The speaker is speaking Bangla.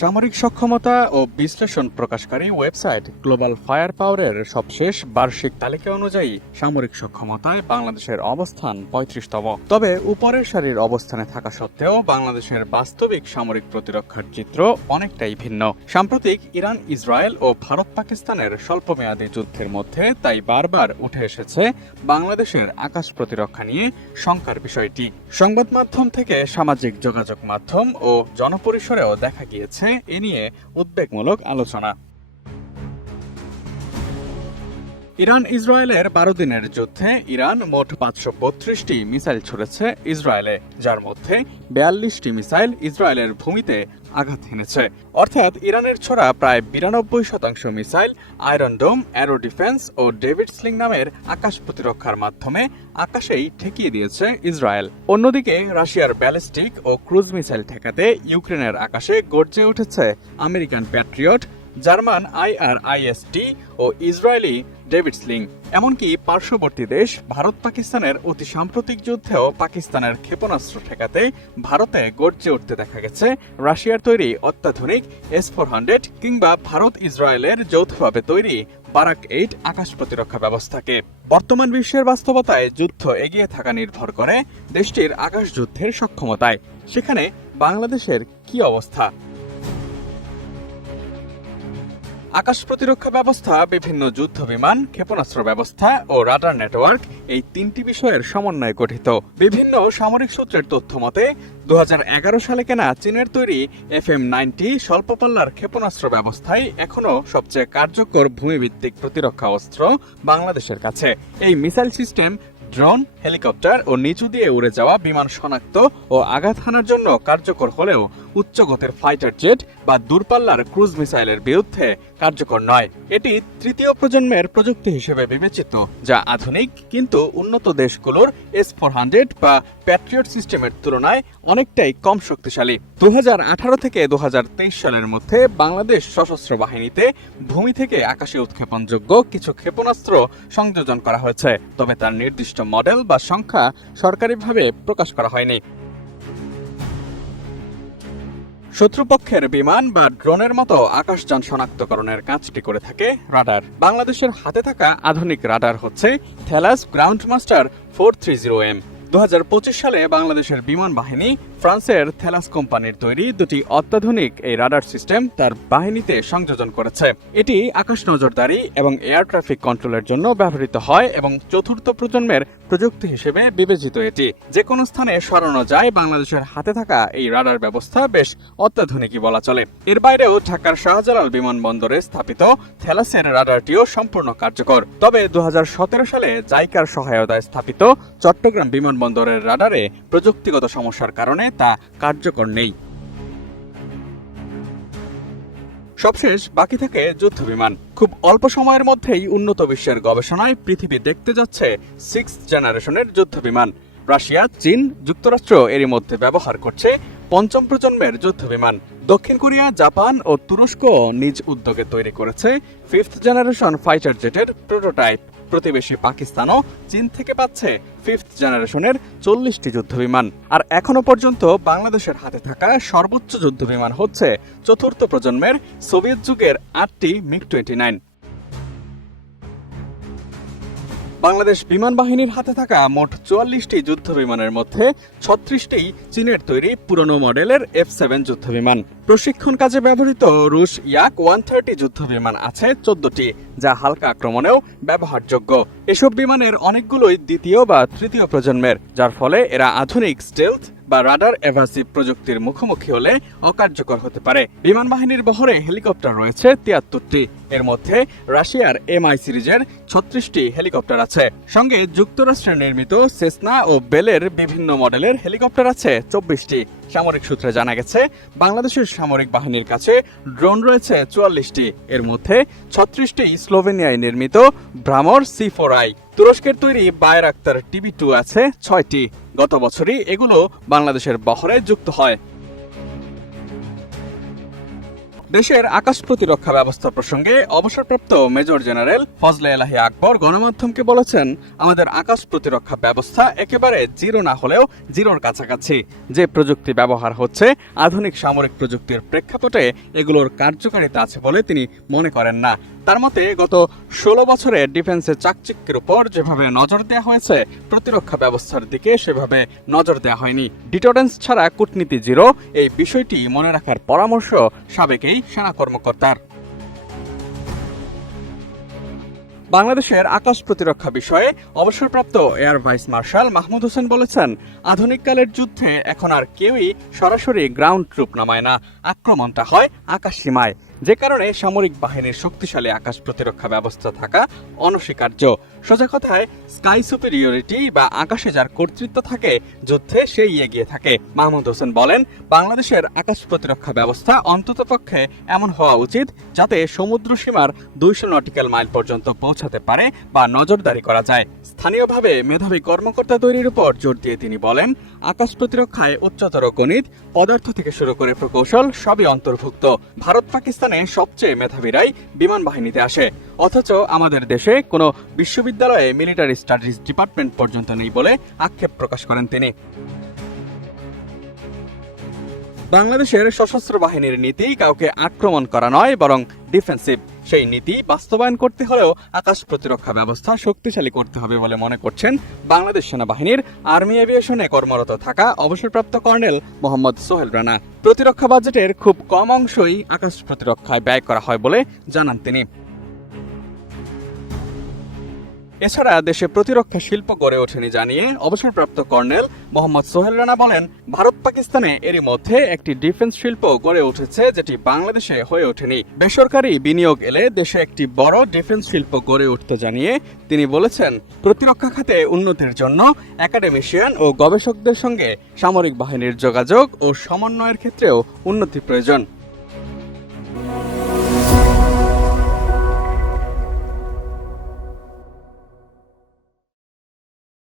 সামরিক সক্ষমতা ও বিশ্লেষণ প্রকাশকারী ওয়েবসাইট গ্লোবাল ফায়ার পাওয়ারের সবশেষ বার্ষিক তালিকা অনুযায়ী সামরিক সক্ষমতায় বাংলাদেশের অবস্থান ৩৫তম। তবে উপরের সারির অবস্থানে থাকা সত্ত্বেও বাংলাদেশের বাস্তবিক সামরিক প্রতিরক্ষার চিত্র অনেকটাই ভিন্ন। সাম্প্রতিক ইরান, ইসরায়েল ও ভারত পাকিস্তানের স্বল্পমেয়াদী যুদ্ধের মধ্যে তাই বারবার উঠে এসেছে বাংলাদেশের আকাশ প্রতিরক্ষা নিয়ে শঙ্কার বিষয়টি। সংবাদ মাধ্যম থেকে সামাজিক যোগাযোগ মাধ্যম ও জনপরিসরেও দেখা গিয়েছে এ নিয়ে উদ্বেগমূলক আলোচনা। ইরান ইসরায়েলের ১২ দিনের যুদ্ধে ইরান মোট ৫৩২টি মিসাইল ছুড়েছে ইসরায়েলে, যার মধ্যে ৪২টি মিসাইল ইসরায়েলের ভূমিতে আঘাত হেনেছে। অর্থাৎ ইরানের ছোড়া প্রায় ৯২% মিসাইল আয়রন ডোম, অ্যারো ডিফেন্স ও ডেভিড স্লিং নামের আকাশ প্রতিরক্ষার মাধ্যমে আকাশেই ঠেকিয়ে দিয়েছে ইসরায়েল। অন্যদিকে রাশিয়ার ব্যালিস্টিক ও ক্রুজ মিসাইল ঠেকাতে ইউক্রেনের আকাশে গর্জে উঠেছে আমেরিকান প্যাট্রিয়ট, জার্মান IRIS-T ও ইসরায়েলি ডেভিড স্লিং। এমনকি পার্শ্ববর্তী দেশ ভারত পাকিস্তানের অতি সাম্প্রতিক যুদ্ধেও পাকিস্তানের ক্ষেপণাস্ত্র ঠেকাতে ভারতে গর্জে উঠতে দেখা গেছে রাশিয়ার তৈরি অত্যাধুনিক S-400 কিংবা ভারত ইসরায়েলের যৌথভাবে তৈরি বারাক-8 আকাশ প্রতিরক্ষা ব্যবস্থাকে। বর্তমান বিশ্বের বাস্তবতায় যুদ্ধ এগিয়ে থাকা নির্ভর করে দেশটির আকাশ যুদ্ধের সক্ষমতায়। সেখানে বাংলাদেশের কি অবস্থা? আকাশ প্রতিরক্ষা ব্যবস্থা বিভিন্ন যুদ্ধ বিমান, ক্ষেপণাস্ত্র ব্যবস্থা ও রাডার নেটওয়ার্ক এই তিনটি বিষয়ের সমন্বয়ে গঠিত। বিভিন্ন সামরিক সূত্রের তথ্য মতে ২০১১ সালে কেনা চীনের তৈরি FM-90 স্বল্পপাল্লার ক্ষেপণাস্ত্র ব্যবস্থাই এখনও সবচেয়ে কার্যকর ভূমিভিত্তিক প্রতিরক্ষা অস্ত্র বাংলাদেশের কাছে। এই মিসাইল সিস্টেম ড্রোন, হেলিকপ্টার ও নিচু দিয়ে উড়ে যাওয়া বিমান শনাক্ত ও আঘাত হানার জন্য কার্যকর হলেও উচ্চগতির ফাইটার জেট বা দূরপাল্লার ক্রুজ মিসাইলের বিরুদ্ধে কার্যকর নয়। এটি তৃতীয় প্রজন্মের প্রযুক্তি হিসেবে বিবেচিত, যা আধুনিক কিন্তু উন্নত দেশগুলোর S-400 বা প্যাট্রিয়ট সিস্টেমের তুলনায় অনেকটাই কম শক্তিশালী। ২০১৮ থেকে ২০২৩ সালের মধ্যে বাংলাদেশ সশস্ত্র বাহিনীতে ভূমি থেকে আকাশে উৎক্ষেপণযোগ্য কিছু ক্ষেপণাস্ত্র সংযোজন করা হয়েছে, তবে তার নির্দিষ্ট মডেল বা সংখ্যা সরকারিভাবে প্রকাশ করা হয়নি। শত্রুপক্ষের বিমান বা ড্রোনের মতো আকাশযান শনাক্তকরণের কাজটি করে থাকে রাডার। বাংলাদেশের হাতে থাকা আধুনিক রাডার হচ্ছে থেলাস গ্রাউন্ডমাস্টার 430M। ২০২৫ সালে বাংলাদেশের বিমান বাহিনী ফ্রান্সের থেলাস কোম্পানির তৈরি দুটি অত্যাধুনিক এই রাডার সিস্টেম তার বাহিনীতে সংযোজন করেছে। এটি আকাশ নজরদারি এবং এয়ার ট্রাফিক কন্ট্রোলের জন্য ব্যবহৃত হয় এবং চতুর্থ প্রজন্মের প্রযুক্তি হিসেবে বিবেচিত। এটি যে কোনো স্থানে সরানো যায়। বাংলাদেশের হাতে থাকা এই রাডার ব্যবস্থা বেশ অত্যাধুনিকই বলা চলে। এর বাইরেও ঢাকার শাহজালাল বিমানবন্দরে স্থাপিত থেলাসের রাডারটিও সম্পূর্ণ কার্যকর। তবে ২০১৭ সালে জাইকার সহায়তায় স্থাপিত চট্টগ্রাম বিমানবন্দরের রাডারে প্রযুক্তিগত সমস্যার কারণে তা কার্যকর নেই। সবশেষ বাকি থাকে যুদ্ধ বিমান। খুব অল্প সময়ের মধ্যেই উন্নত বিশ্বের গবেষণায় পৃথিবী দেখতে যাচ্ছে 6th জেনারেশনের যুদ্ধ বিমান। রাশিয়া, চীন, যুক্তরাষ্ট্র এরই মধ্যে ব্যবহার করছে ৫ম প্রজন্মের যুদ্ধ বিমান। দক্ষিণ কোরিয়া, জাপান ও তুরস্ক নিজ উদ্যোগে তৈরি করেছে 5th জেনারেশন ফাইটার জেটের প্রোটোটাইপ। প্রতিবেশী পাকিস্তানও চীন থেকে পাচ্ছে 5th জেনারেশনের 40টি যুদ্ধবিমান। আর এখনো পর্যন্ত বাংলাদেশের হাতে থাকা সর্বোচ্চ যুদ্ধবিমান হচ্ছে 4র্থ প্রজন্মের সোভিয়েত যুগের 8টি MiG-29। বাংলাদেশ বিমান বাহিনীর হাতে থাকা মোট ৪৪টি যুদ্ধ বিমানের মধ্যে ৩৬টিই চীনের তৈরি পুরনো মডেলের F-7 যুদ্ধ বিমান। প্রশিক্ষণ কাজে ব্যবহৃত রুশ Yak-130 যুদ্ধ বিমান আছে 14টি, যা হালকা আক্রমণেও ব্যবহারযোগ্য। এসব বিমানের অনেকগুলোই দ্বিতীয় বা তৃতীয় প্রজন্মের, যার ফলে এরা আধুনিক স্টেলথ বা রাডার এভাসিভ প্রযুক্তির মুখোমুখি হলে অকার্যকর হতে পারে। বিমান বাহিনীর বহরে হেলিকপ্টার রয়েছে ৭৩টি। এর মধ্যে রাশিয়ার MI সিরিজের ৩৬টি হেলিকপ্টার আছে। সঙ্গে যুক্তরাষ্ট্রের নির্মিত সেসনা ও বেলের বিভিন্ন মডেলের হেলিকপ্টার আছে ২৪টি। সামরিক সূত্রে জানা গেছে বাংলাদেশের সামরিক বাহিনীর কাছে ড্রোন রয়েছে ৪৪টি। এর মধ্যে ৩৬টি স্লোভেনিয়ায় নির্মিত ব্রামর C4I। তুরস্কের তৈরি বায়রাক্তার TB2 আছে ৬টি। গত বছরই এগুলো বাংলাদেশের বহরে যুক্ত হয়। দেশের আকাশ প্রতিরক্ষা ব্যবস্থা প্রসঙ্গে অবসরপ্রাপ্ত মেজর জেনারেল ফজলে এলাহি আকবর গণমাধ্যমকে বলেছেন, আমাদের আকাশ প্রতিরক্ষা ব্যবস্থা একেবারে জিরো না হলেও জিরোর কাছাকাছি। যে প্রযুক্তি ব্যবহার হচ্ছে আধুনিক সামরিক প্রযুক্তির প্রেক্ষাপটে এগুলোর কার্যকারিতা আছে বলে তিনি মনে করেন না। তার মতে গত 16 বছরে ডিফেন্সের চাকচিক্যের উপর যেভাবে নজর দেওয়া হয়েছে, প্রতিরক্ষা ব্যবস্থার দিকে সেভাবে নজর দেওয়া হয়নি। ডিটারেন্স ছাড়া কূটনীতি জিরো, এই বিষয়টি মনে রাখার পরামর্শ সাবেক এই সেনা কর্মকর্তার। বাংলাদেশের আকাশ প্রতিরক্ষা বিষয়ে অবসরপ্রাপ্ত air vice marshal Mahmud Hossain বলেছেন, আধুনিককালের যুদ্ধে এখন আর কেউই সরাসরি গ্রাউন্ড ট্রুপ নামায় না, আক্রমণটা হয় আকাশ সীমায়। যে কারণে সামরিক বাহিনীর শক্তিশালী আকাশ প্রতিরক্ষা ব্যবস্থা থাকা অনস্বীকার্য। সোজা কথায় স্কাই সুপিরিয়রিটি বা আকাশে যার কর্তৃত্ব থাকে, যুদ্ধে সেই এগিয়ে থাকে। মাহমুদ হোসেন বলেন, বাংলাদেশের আকাশ প্রতিরক্ষা ব্যবস্থা অন্ততপক্ষে এমন হওয়া উচিত যাতে সমুদ্র সীমার 200 নটিক্যাল মাইল পর্যন্ত পৌঁছাতে পারে বা নজরদারি করা যায়। স্থানীয়ভাবে মেধাবী কর্মকর্তা তৈরির উপর জোর দিয়ে তিনি বলেন, আকাশ প্রতিরক্ষায় উচ্চতর গণিত, পদার্থ থেকে শুরু করে প্রকৌশল সবই অন্তর্ভুক্ত। ভারত পাকিস্তানে সবচেয়ে মেধাবীরাই বিমান বাহিনীতে আসে, অথচ আমাদের দেশে কোনো বিশ্ববিদ্যালয়ে মিলিটারি স্টাডিজ ডিপার্টমেন্ট পর্যন্ত নেই বলে আক্ষেপ প্রকাশ করেন তিনি। বাংলাদেশের সশস্ত্র বাহিনীর নীতি কাউকে আক্রমণ করা নয়, বরং ডিফেন্সিভ। সেই নীতি বাস্তবায়ন করতে হলেও আকাশ প্রতিরক্ষা ব্যবস্থা শক্তিশালী করতে হবে বলে মনে করছেন বাংলাদেশ সেনাবাহিনীর আর্মি এভিয়েশনে কর্মরত থাকা অবসরপ্রাপ্ত কর্নেল মোহাম্মদ সোহেল রানা। প্রতিরক্ষা বাজেটের খুব কম অংশই আকাশ প্রতিরক্ষায় ব্যয় করা হয় বলে জানান তিনি। এছাড়া দেশে প্রতিরক্ষা শিল্প গড়ে ওঠেনি জানিয়ে অবসরপ্রাপ্ত কর্নেল মোহাম্মদ সোহেল রানা বলেন, ভারত পাকিস্তানে এরই মধ্যে একটি ডিফেন্স শিল্প গড়ে উঠেছে যেটি বাংলাদেশে হয়ে ওঠেনি। বেসরকারি বিনিয়োগ এলে দেশে একটি বড় ডিফেন্স শিল্প গড়ে উঠতে জানিয়ে তিনি বলেছেন, প্রতিরক্ষা খাতে উন্নতির জন্য একাডেমিশিয়ান ও গবেষকদের সঙ্গে সামরিক বাহিনীর যোগাযোগ ও সমন্বয়ের ক্ষেত্রেও উন্নতি প্রয়োজন।